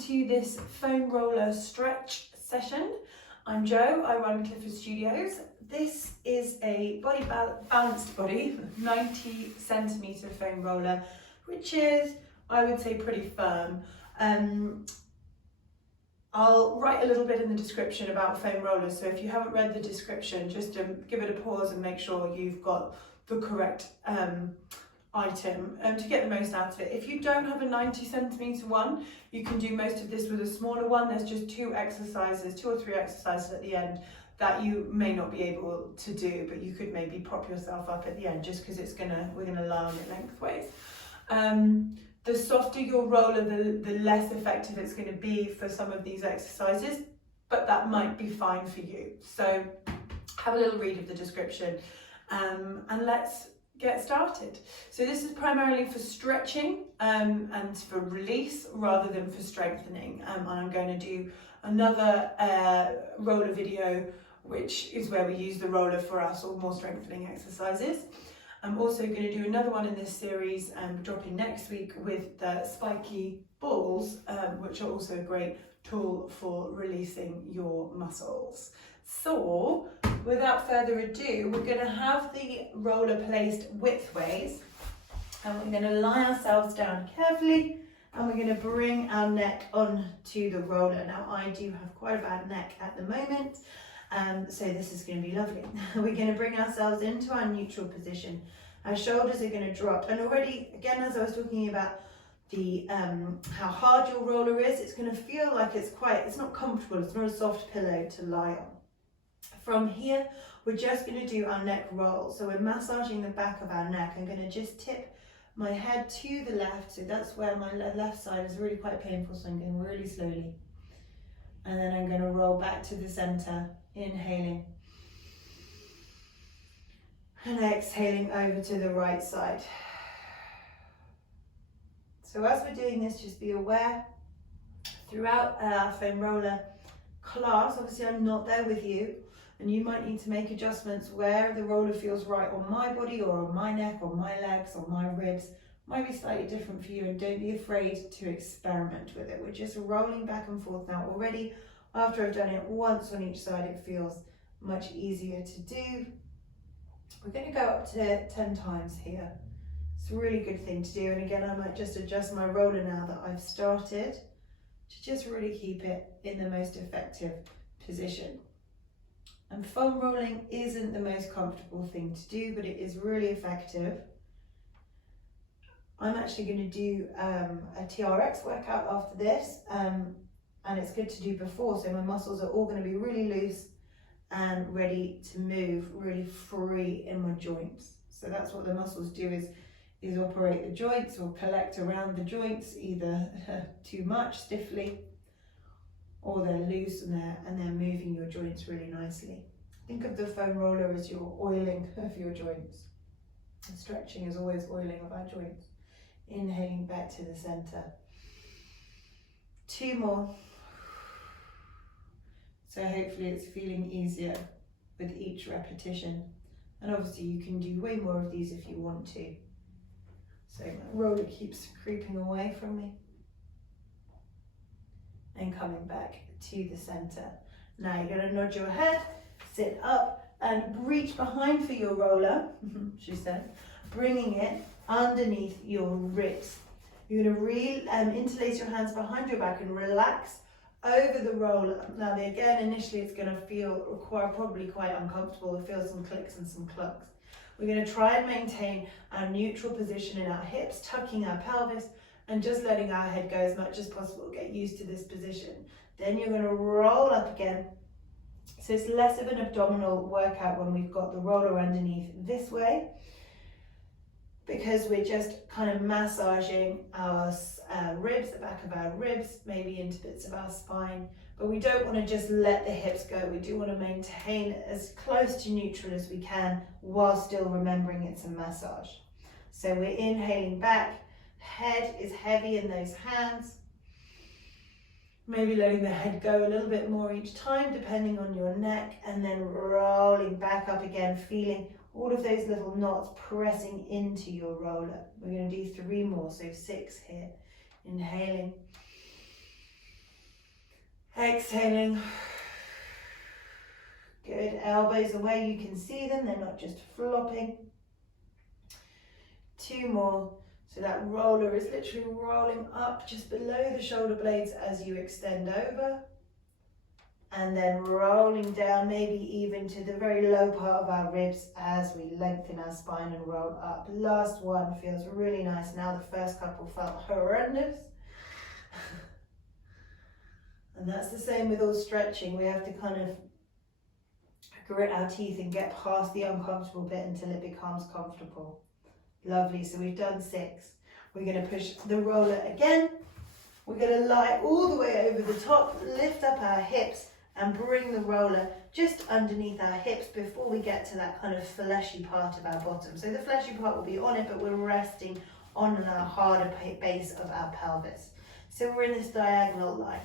to this foam roller stretch session. I'm Jo, I run Clifford Studios. This is a balanced body, 90 centimetre foam roller, which is, I would say, pretty firm. I'll write a little bit in the description about foam rollers, so if you haven't read the description, just give it a pause and make sure you've got the correct item to get the most out of it. If you don't have a 90 centimetre one, you can do most of this with a smaller one. There's just two or three exercises at the end that you may not be able to do, but you could maybe prop yourself up at the end just because we're gonna lie on it lengthways. The softer your roller, the less effective it's going to be for some of these exercises, but that might be fine for you. So have a little read of the description and let's get started. So this is primarily for stretching and for release rather than for strengthening. And I'm going to do another roller video, which is where we use the roller for our sort of more strengthening exercises. I'm also going to do another one in this series and dropping next week with the spiky balls, which are also a great tool for releasing your muscles. So without further ado, we're going to have the roller placed widthways and we're going to lie ourselves down carefully and we're going to bring our neck onto the roller. Now I do have quite a bad neck at the moment. So this is going to be lovely. We're going to bring ourselves into our neutral position. Our shoulders are going to drop. And already, again, as I was talking about the how hard your roller is, it's going to feel like it's not comfortable. It's not a soft pillow to lie on. From here, we're just going to do our neck roll. So we're massaging the back of our neck. I'm going to just tip my head to the left. So that's where my left side is really quite painful. So I'm going really slowly. And then I'm going to roll back to the center. Inhaling and exhaling over to the right side. So as we're doing this, just be aware throughout our foam roller class, obviously I'm not there with you and you might need to make adjustments where the roller feels right on my body or on my neck or my legs or my ribs. Might be slightly different for you, and don't be afraid to experiment with it. We're just rolling back and forth now. Already after I've done it once on each side, it feels much easier to do. We're going to go up to 10 times here. It's a really good thing to do. And again, I might just adjust my roller now that I've started to just really keep it in the most effective position. And foam rolling isn't the most comfortable thing to do, but it is really effective. I'm actually going to do a TRX workout after this. And it's good to do before, so my muscles are all going to be really loose and ready to move, really free in my joints. So that's what the muscles do, is operate the joints or collect around the joints, either too much stiffly or they're loose and they're moving your joints really nicely. Think of the foam roller as your oiling of your joints. And stretching is always oiling of our joints. Inhaling back to the center. 2 more. So hopefully it's feeling easier with each repetition. And obviously you can do way more of these if you want to. So my roller keeps creeping away from me. And coming back to the center. Now you're going to nod your head, sit up and reach behind for your roller, she said, bringing it underneath your ribs. You're going to interlace your hands behind your back and relax over the roller. Now again, initially it's going to feel probably quite uncomfortable. You'll feel some clicks and some clunks. We're going to try and maintain our neutral position in our hips, tucking our pelvis and just letting our head go as much as possible. Get used to this position. Then you're going to roll up again. So it's less of an abdominal workout when we've got the roller underneath this way, because we're just kind of massaging our ribs, the back of our ribs, maybe into bits of our spine. But we don't want to just let the hips go. We do want to maintain as close to neutral as we can while still remembering it's a massage. So we're inhaling back, head is heavy in those hands. Maybe letting the head go a little bit more each time depending on your neck, and then rolling back up again, feeling all of those little knots pressing into your roller. We're going to do 3 more, so 6 here. Inhaling Exhaling. Good, elbows away, you can see them, they're not just flopping. 2 more. So that roller is literally rolling up just below the shoulder blades as you extend over. And then rolling down, maybe even to the very low part of our ribs as we lengthen our spine and roll up. Last one feels really nice. Now the first couple felt horrendous. And that's the same with all stretching. We have to kind of grit our teeth and get past the uncomfortable bit until it becomes comfortable. Lovely, so we've done 6. We're going to push the roller again. We're going to lie all the way over the top, lift up our hips and bring the roller just underneath our hips before we get to that kind of fleshy part of our bottom. So the fleshy part will be on it, but we're resting on our harder base of our pelvis. So we're in this diagonal line.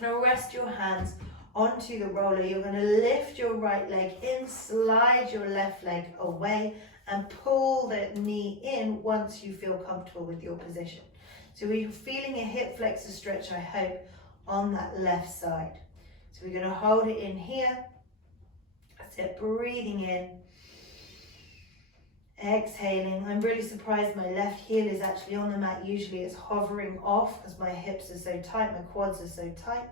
Now rest your hands onto the roller. You're going to lift your right leg in, slide your left leg away and pull the knee in once you feel comfortable with your position. So we're feeling a hip flexor stretch, I hope, on that left side. So we're going to hold it in here. That's it, breathing in. Exhaling. I'm really surprised my left heel is actually on the mat. Usually it's hovering off because my hips are so tight, my quads are so tight.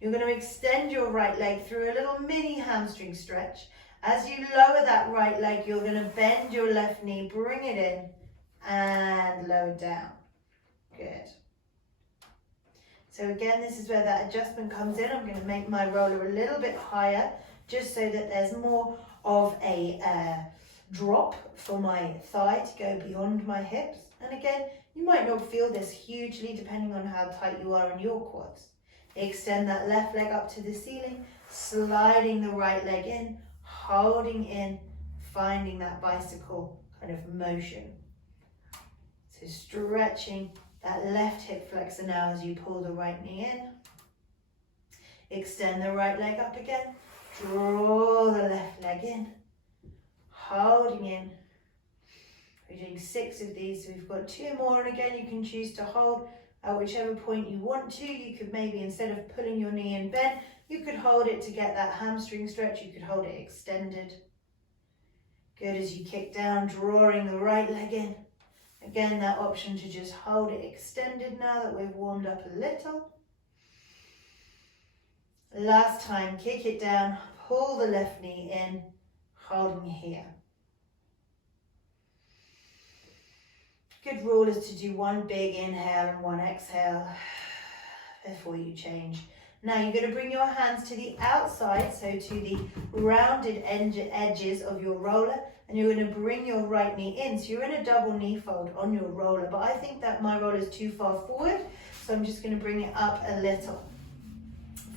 You're going to extend your right leg through a little mini hamstring stretch. As you lower that right leg, you're going to bend your left knee, bring it in and lower down. Good. So again, this is where that adjustment comes in. I'm going to make my roller a little bit higher just so that there's more of a drop for my thigh to go beyond my hips. And again, you might not feel this hugely depending on how tight you are in your quads. Extend that left leg up to the ceiling, sliding the right leg in, holding in, finding that bicycle kind of motion. So stretching that left hip flexor now as you pull the right knee in. Extend the right leg up again, draw the left leg in, holding in. We're doing 6 of these, so we've got 2 more, and again you can choose to hold at whichever point you want to. You could maybe, instead of pulling your knee in bend, you could hold it to get that hamstring stretch. You could hold it extended. Good, as you kick down, drawing the right leg in. Again, that option to just hold it extended now that we've warmed up a little. Last time, kick it down, pull the left knee in, holding here. Good rule is to do 1 big inhale and 1 exhale before you change. Now you're going to bring your hands to the outside, so to the rounded edges of your roller, and you're going to bring your right knee in. So you're in a double knee fold on your roller, but I think that my roller is too far forward, so I'm just going to bring it up a little.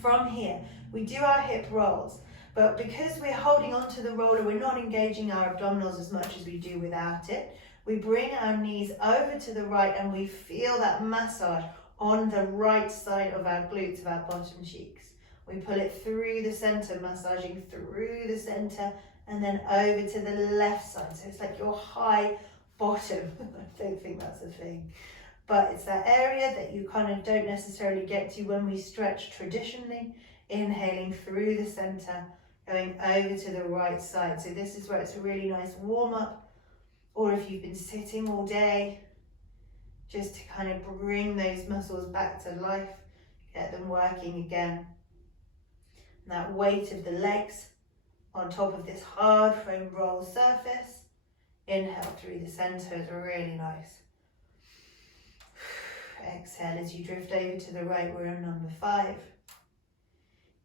From here, we do our hip rolls, but because we're holding onto the roller, we're not engaging our abdominals as much as we do without it. We bring our knees over to the right and we feel that massage on the right side of our glutes, of our bottom cheeks. We pull it through the center, massaging through the center and then over to the left side. So it's like your high bottom. I don't think that's a thing. But it's that area that you kind of don't necessarily get to when we stretch traditionally. Inhaling through the center, going over to the right side. So this is where it's a really nice warm up. Or if you've been sitting all day, just to kind of bring those muscles back to life, get them working again. And that weight of the legs on top of this hard foam roll surface. Inhale through the center is really nice. Exhale as you drift over to the right, we're on number 5.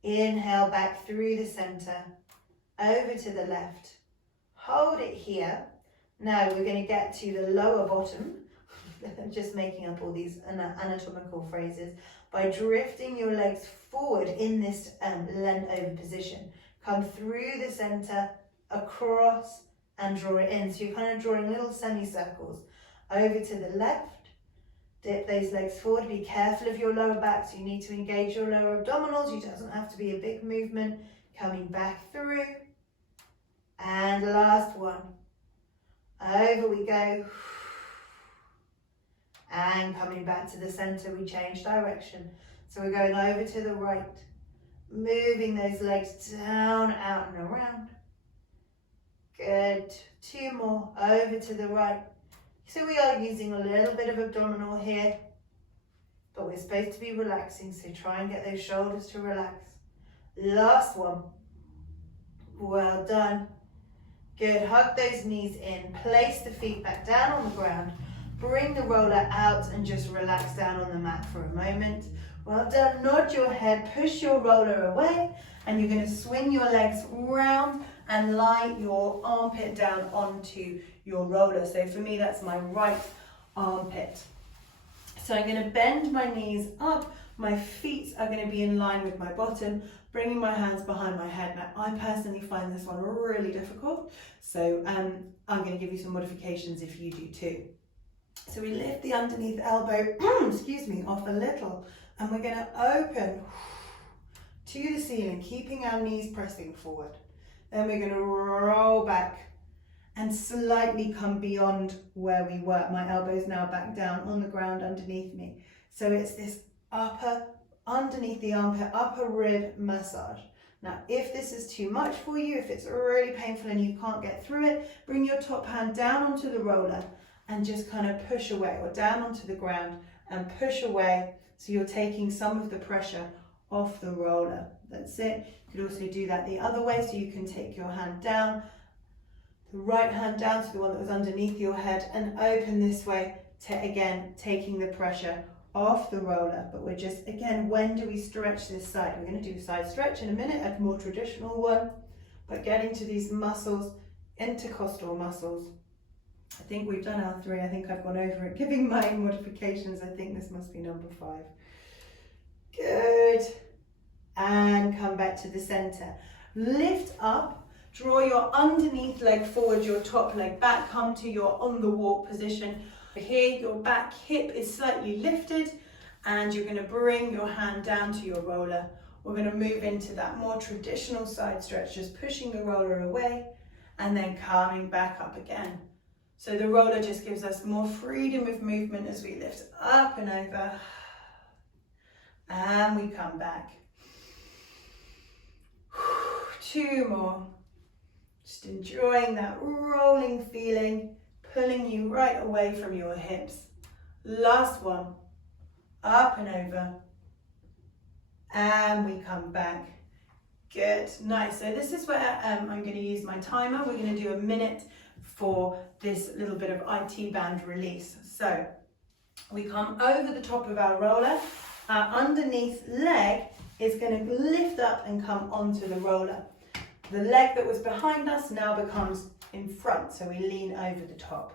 Inhale back through the center, over to the left. Hold it here. Now we're going to get to the lower bottom. I'm just making up all these anatomical phrases. By drifting your legs forward in this leant over position. Come through the center, across and draw it in. So you're kind of drawing little semicircles. Over to the left. Dip those legs forward. Be careful of your lower back. So you need to engage your lower abdominals. It doesn't have to be a big movement. Coming back through. And last one. Over we go. And coming back to the center, we change direction. So we're going over to the right, moving those legs down, out and around. Good. 2 more, over to the right. So we are using a little bit of abdominal here, but we're supposed to be relaxing, so try and get those shoulders to relax. Last one. Well done. Good, hug those knees in, place the feet back down on the ground, bring the roller out and just relax down on the mat for a moment. Well done, nod your head, push your roller away, and you're going to swing your legs round and lie your armpit down onto your roller. So for me, that's my right armpit. So I'm going to bend my knees up, my feet are going to be in line with my bottom, bringing my hands behind my head. Now, I personally find this one really difficult, so I'm going to give you some modifications if you do too. So we lift the underneath elbow, excuse me, off a little, and we're going to open to the ceiling, keeping our knees pressing forward. Then we're going to roll back and slightly come beyond where we were. My elbow's now back down on the ground underneath me. So it's this upper, underneath the armpit, upper rib massage. Now, if this is too much for you, if it's really painful and you can't get through it, bring your top hand down onto the roller and just kind of push away, or down onto the ground and push away, so you're taking some of the pressure off the roller. That's it. You could also do that the other way, so you can take your hand down, the right hand down to the one that was underneath your head, and open this way to, again, taking the pressure off the roller. But we're just, again, when do we stretch this side? We're going to do a side stretch in a minute, a more traditional one, but getting to these muscles, intercostal muscles. I think we've done our 3. I think I've gone over it. Giving my modifications, I think this must be number 5. Good. And come back to the center. Lift up, draw your underneath leg forward, your top leg back, come to your on the walk position. Here, your back hip is slightly lifted, and you're going to bring your hand down to your roller. We're going to move into that more traditional side stretch, just pushing the roller away and then coming back up again. So the roller just gives us more freedom of movement as we lift up and over. And we come back. 2 more. Just enjoying that rolling feeling, pulling you right away from your hips. Last one. Up and over. And we come back. Good, nice. So this is where I'm going to use my timer. We're going to do a minute for this little bit of IT band release. So we come over the top of our roller. Our underneath leg is going to lift up and come onto the roller. The leg that was behind us now becomes in front, so we lean over the top.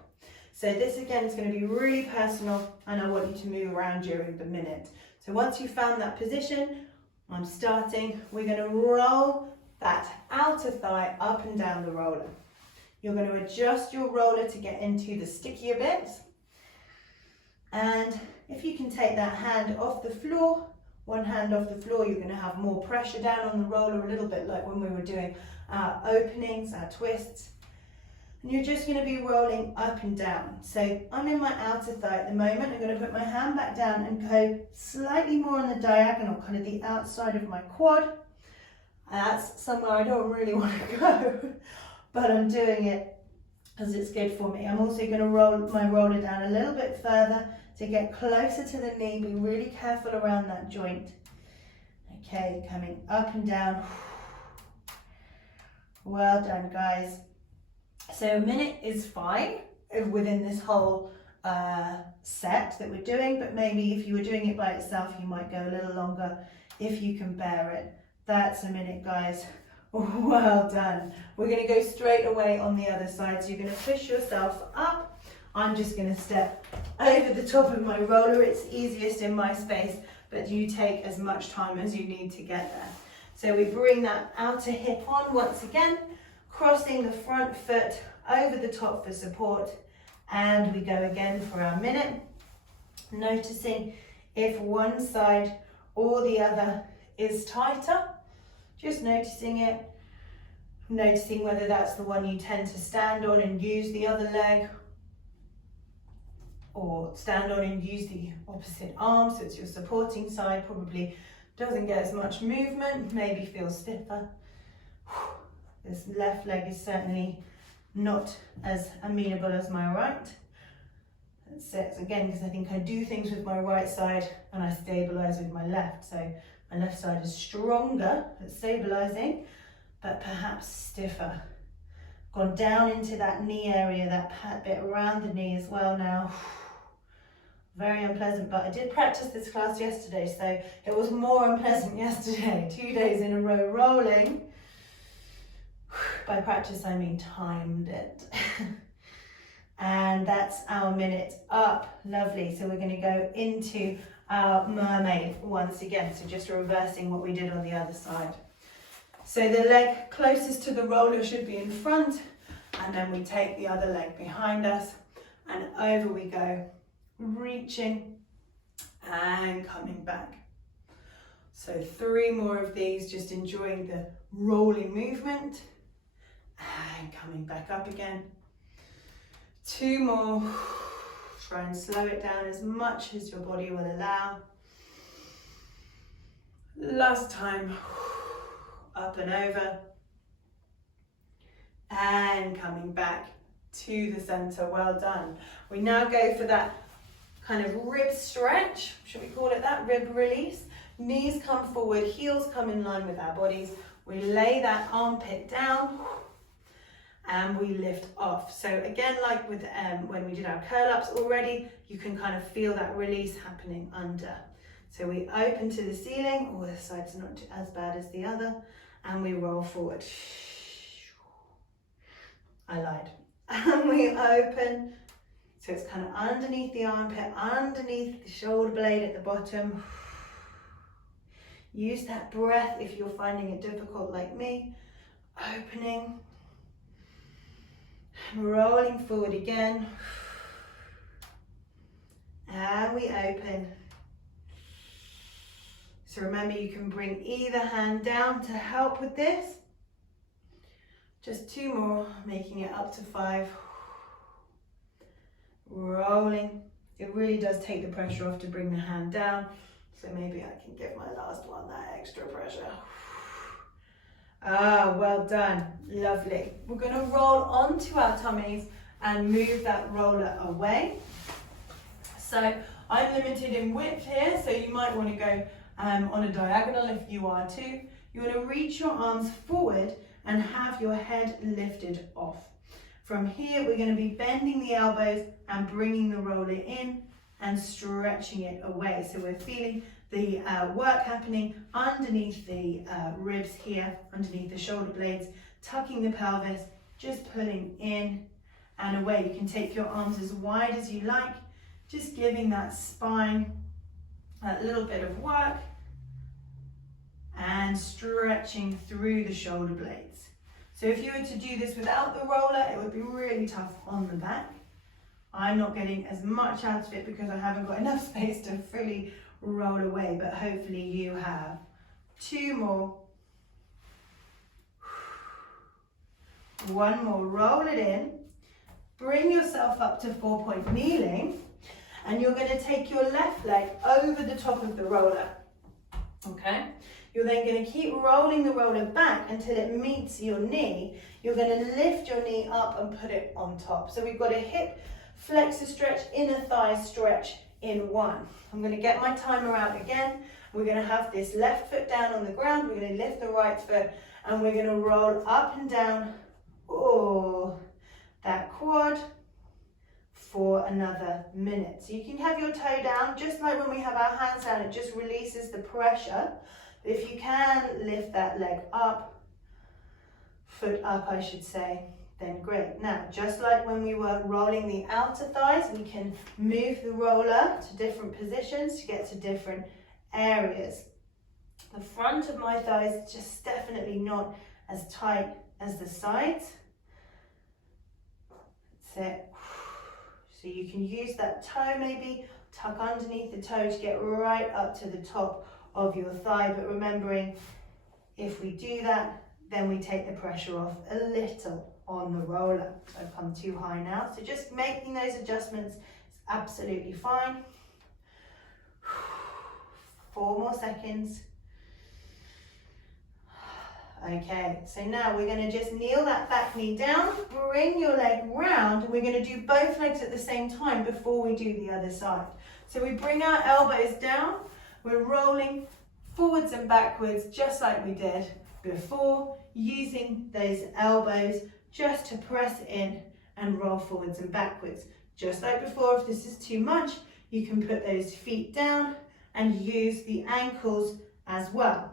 So this again is going to be really personal, and I want you to move around during the minute. So once you've found that position, I'm starting. We're going to roll that outer thigh up and down the roller. You're going to adjust your roller to get into the stickier bits. And if you can take that hand off the floor, one hand off the floor, you're going to have more pressure down on the roller, a little bit like when we were doing our openings, our twists. And you're just going to be rolling up and down. So I'm in my outer thigh at the moment. I'm going to put my hand back down and go slightly more on the diagonal, kind of the outside of my quad. That's somewhere I don't really want to go, but I'm doing it because it's good for me. I'm also going to roll my roller down a little bit further to get closer to the knee. Be really careful around that joint. Okay, coming up and down. Well done, guys. So a minute is fine within this whole set that we're doing, but maybe if you were doing it by itself, you might go a little longer if you can bear it. That's a minute, guys. Well done. We're going to go straight away on the other side. So you're going to push yourself up. I'm just going to step over the top of my roller. It's easiest in my space, but you take as much time as you need to get there. So we bring that outer hip on once again, crossing the front foot over the top for support, and we go again for our minute, noticing if one side or the other is tighter, just noticing it, noticing whether that's the one you tend to stand on and use the other leg, or stand on and use the opposite arm, so it's your supporting side, probably doesn't get as much movement, maybe feels stiffer. This left leg is certainly not as amenable as my right. That's it, again, because I think I do things with my right side and I stabilise with my left. So my left side is stronger at stabilising, but perhaps stiffer. Gone down into that knee area, that bit around the knee as well now. Very unpleasant, but I did practice this class yesterday, so it was more unpleasant yesterday. 2 days in a row rolling. By practice, I mean timed it. And that's our minute up. Lovely. So we're going to go into our mermaid once again. So just reversing what we did on the other side. So the leg closest to the roller should be in front, and then we take the other leg behind us and over we go, reaching and coming back. So 3 more of these, just enjoying the rolling movement and coming back up again. 2 more. Try and slow it down as much as your body will allow. Last time. Up and over. And coming back to the center. Well done. We now go for that kind of rib stretch. Should we call it that? Rib release. Knees come forward, heels come in line with our bodies. We lay that armpit down and we lift off. So again, like with when we did our curl ups already, you can kind of feel that release happening under. So we open to the ceiling. Oh, this side's not as bad as the other. And we roll forward. I lied. And we open. So it's kind of underneath the armpit, underneath the shoulder blade at the bottom. Use that breath if you're finding it difficult like me. Opening. Rolling forward again. And we open. So remember, you can bring either hand down to help with this. Just 2 more, making it up to 5. Rolling. It really does take the pressure off to bring the hand down. So maybe I can give my last one that extra pressure. Ah, well done. Lovely. We're going to roll onto our tummies and move that roller away. So I'm limited in width here, so you might want to go on a diagonal if you are too. You want to reach your arms forward and have your head lifted off. From here, we're going to be bending the elbows and bringing the roller in and stretching it away. So we're feeling the work happening underneath the ribs here, underneath the shoulder blades, tucking the pelvis, just pulling in and away. You can take your arms as wide as you like, just giving that spine a little bit of work and stretching through the shoulder blades. So if you were to do this without the roller, it would be really tough on the back. I'm not getting as much out of it because I haven't got enough space to fully roll away, but hopefully you have. 2 more. 1 more, roll it in. Bring yourself up to 4-point kneeling, and you're going to take your left leg over the top of the roller. Okay? You're then going to keep rolling the roller back until it meets your knee. You're going to lift your knee up and put it on top. So we've got a hip flexor stretch, inner thigh stretch in 1. I'm going to get my timer out again. We're going to have this left foot down on the ground. We're going to lift the right foot and we're going to roll up and down. Oh, that quad for another minute. So you can have your toe down, just like when we have our hands down, it just releases the pressure. If you can lift that leg up, foot up I should say, then great. Now, just like when we were rolling the outer thighs, we can move the roller to different positions to get to different areas. The front of my thighs is just definitely not as tight as the sides. That's it. So you can use that toe maybe, tuck underneath the toe to get right up to the top of your thigh, but remembering if we do that, then we take the pressure off a little on the roller. So I've come too high now. So just making those adjustments absolutely fine. 4 more seconds. Okay, so now we're going to just kneel that back knee down, bring your leg round, and we're going to do both legs at the same time before we do the other side. So we bring our elbows down, we're rolling forwards and backwards just like we did before, using those elbows just to press in and roll forwards and backwards. Just like before, if this is too much, you can put those feet down and use the ankles as well.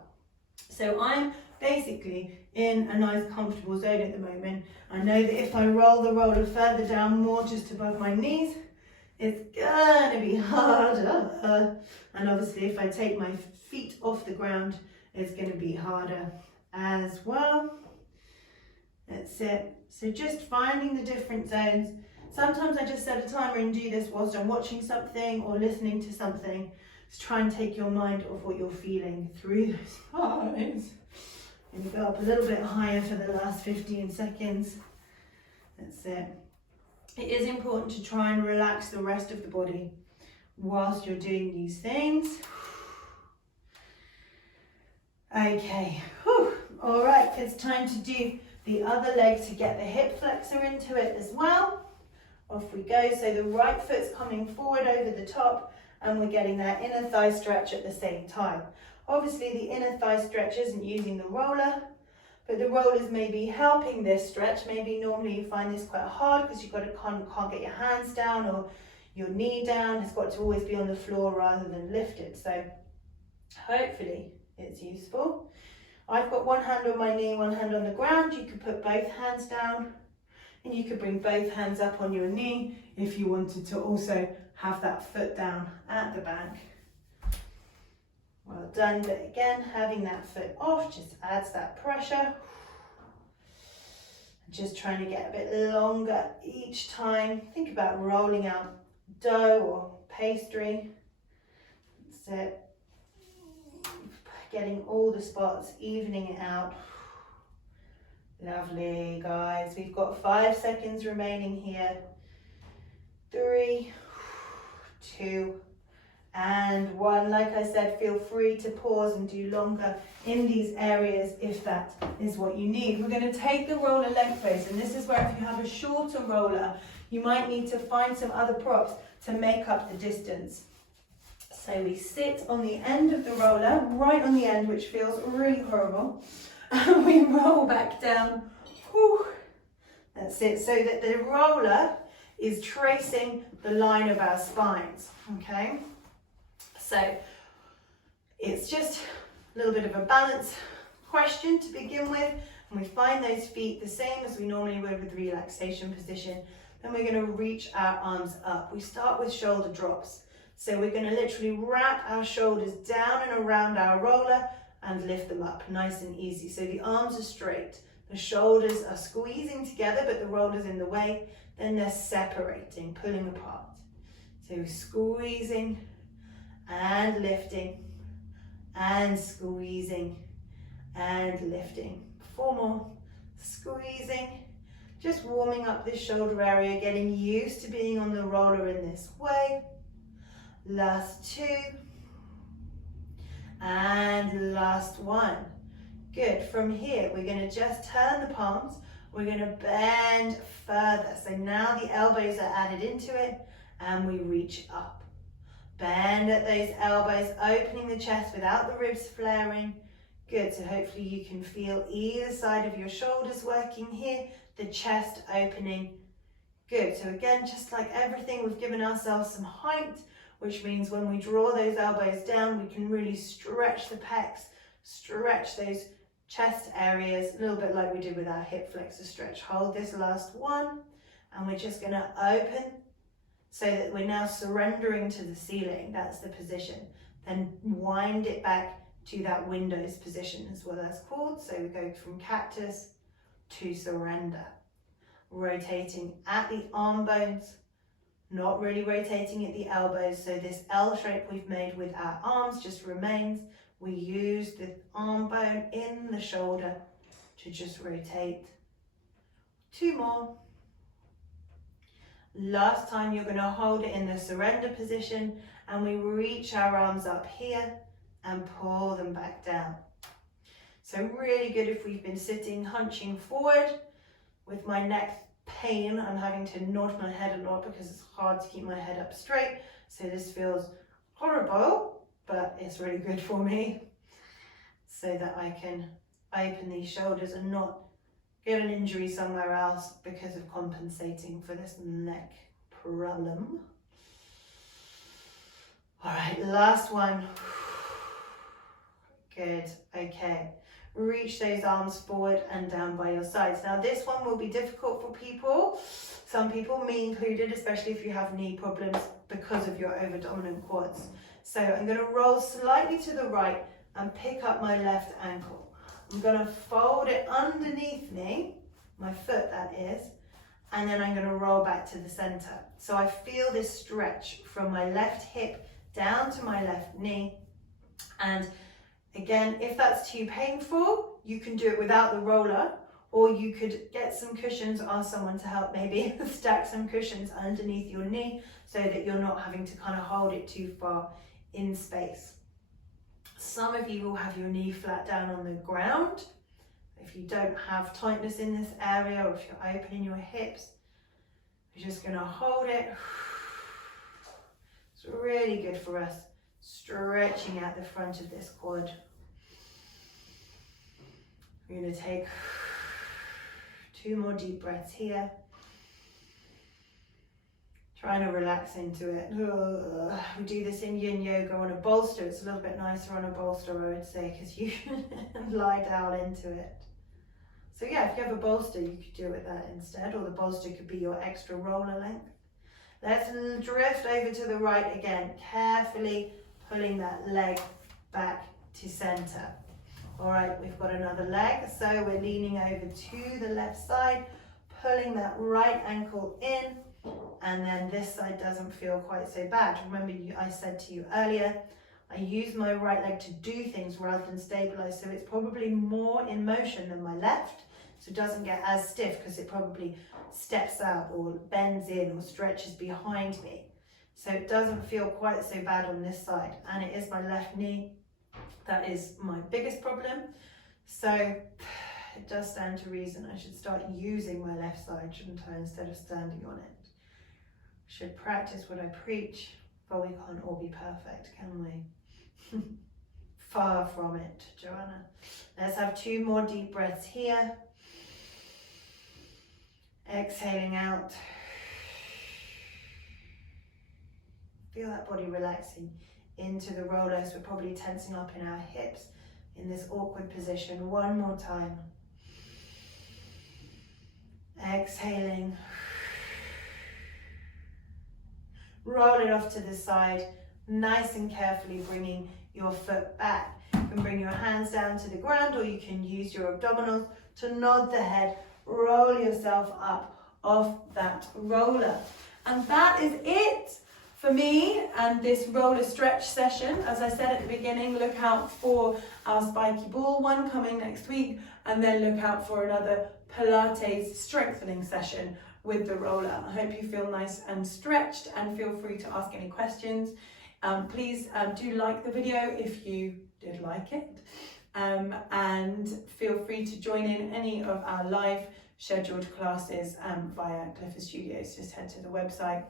So I'm basically in a nice comfortable zone at the moment. I know that if I roll the roller further down, more just above my knees, it's gonna be harder. And obviously if I take my feet off the ground, it's gonna be harder as well. That's it. So just finding the different zones. Sometimes I just set a timer and do this whilst I'm watching something or listening to something. Just try and take your mind off what you're feeling through those highs. And go up a little bit higher for the last 15 seconds. That's it. It is important to try and relax the rest of the body whilst you're doing these things. Okay, whew. All right, it's time to do the other leg to get the hip flexor into it as well. Off we go. So the right foot's coming forward over the top and we're getting that inner thigh stretch at the same time. Obviously the inner thigh stretch isn't using the roller, but the rollers may be helping this stretch. Maybe normally you find this quite hard because can't get your hands down or your knee down. It's got to always be on the floor rather than lifted. So hopefully it's useful. I've got one hand on my knee, one hand on the ground. You could put both hands down and you could bring both hands up on your knee if you wanted to also have that foot down at the back. Well done, but again, having that foot off just adds that pressure. Just trying to get a bit longer each time. Think about rolling out dough or pastry. That's it. Getting all the spots, evening it out. Lovely, guys. We've got 5 seconds remaining here. 3, 2, and 1. Like I said, feel free to pause and do longer in these areas if that is what you need. We're going to take the roller lengthways, and this is where if you have a shorter roller, you might need to find some other props to make up the distance. So we sit on the end of the roller, right on the end, which feels really horrible, and we roll back down. Whew. That's it, so that the roller is tracing the line of our spines, okay? So it's just a little bit of a balance question to begin with, and we find those feet the same as we normally would with relaxation position. Then we're going to reach our arms up. We start with shoulder drops. So we're going to literally wrap our shoulders down and around our roller and lift them up, nice and easy. So the arms are straight, the shoulders are squeezing together, but the roller's in the way. Then they're separating, pulling apart. So squeezing and lifting and squeezing and lifting. 4 more. Squeezing, just warming up this shoulder area, getting used to being on the roller in this way. Last 2 and last 1. Good. From here we're going to just turn the palms, we're going to bend further. So now the elbows are added into it and we reach up. Bend at those elbows, opening the chest without the ribs flaring. Good. So hopefully you can feel either side of your shoulders working here, the chest opening. Good. So again, just like everything, we've given ourselves some height, which means when we draw those elbows down, we can really stretch the pecs, stretch those chest areas, a little bit like we did with our hip flexor stretch. Hold this last one, and we're just going to open so that we're now surrendering to the ceiling. That's the position. Then wind it back to that windows position is what that's called. So we go from cactus to surrender. Rotating at the arm bones, not really rotating at the elbows. So this L shape we've made with our arms just remains. We use the arm bone in the shoulder to just rotate. 2 more. Last time, you're going to hold it in the surrender position, and we reach our arms up here and pull them back down. So really good if we've been sitting, hunching forward. With my neck pain, I'm having to nod my head a lot because it's hard to keep my head up straight. So this feels horrible, but it's really good for me so that I can open these shoulders and not get an injury somewhere else because of compensating for this neck problem. All right, last one. Good, okay. Reach those arms forward and down by your sides. Now this one will be difficult for people, some people, me included, especially if you have knee problems because of your over-dominant quads. So I'm going to roll slightly to the right and pick up my left ankle. I'm going to fold it underneath me, my foot that is, and then I'm going to roll back to the center. So I feel this stretch from my left hip down to my left knee. And again, if that's too painful, you can do it without the roller, or you could get some cushions, ask someone to help maybe stack some cushions underneath your knee so that you're not having to kind of hold it too far in space. Some of you will have your knee flat down on the ground. If you don't have tightness in this area, or if you're opening your hips, you're just going to hold it. It's really good for us, stretching out the front of this quad. We're going to take 2 more deep breaths here. Trying to relax into it. We do this in yin yoga on a bolster. It's a little bit nicer on a bolster, I would say, because you can lie down into it. So yeah, if you have a bolster, you could do it with that instead, or the bolster could be your extra roller length. Let's drift over to the right again, carefully pulling that leg back to center. All right, we've got another leg, so we're leaning over to the left side, pulling that right ankle in, and then this side doesn't feel quite so bad. Remember, I said to you earlier, I use my right leg to do things rather than stabilize, so it's probably more in motion than my left, so it doesn't get as stiff because it probably steps out or bends in or stretches behind me. So it doesn't feel quite so bad on this side, and it is my left knee that is my biggest problem. So it does stand to reason I should start using my left side, shouldn't I, instead of standing on it. Should practice what I preach, but we can't all be perfect, can we? Far from it, Joanna. Let's have 2 more deep breaths here. Exhaling out. Feel that body relaxing into the roller, so we're probably tensing up in our hips in this awkward position. 1 more time. Exhaling. Roll it off to the side, nice and carefully bringing your foot back. You can bring your hands down to the ground, or you can use your abdominals to nod the head, roll yourself up off that roller. And that is it for me and this roller stretch session. As I said at the beginning, look out for our spiky ball one coming next week, and then look out for another Pilates strengthening session with the roller. I hope you feel nice and stretched, and feel free to ask any questions. Please do like the video if you did like it, and feel free to join in any of our live scheduled classes via Clifford Studios. Just head to the website.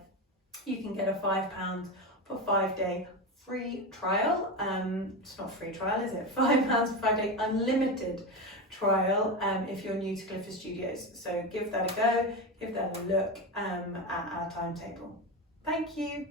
You can get a £5 for 5-day free trial. It's not free trial, is it? £5 for 5-day unlimited trial if you're new to Clifford Studios. So give that a go, give that a look at our timetable. Thank you.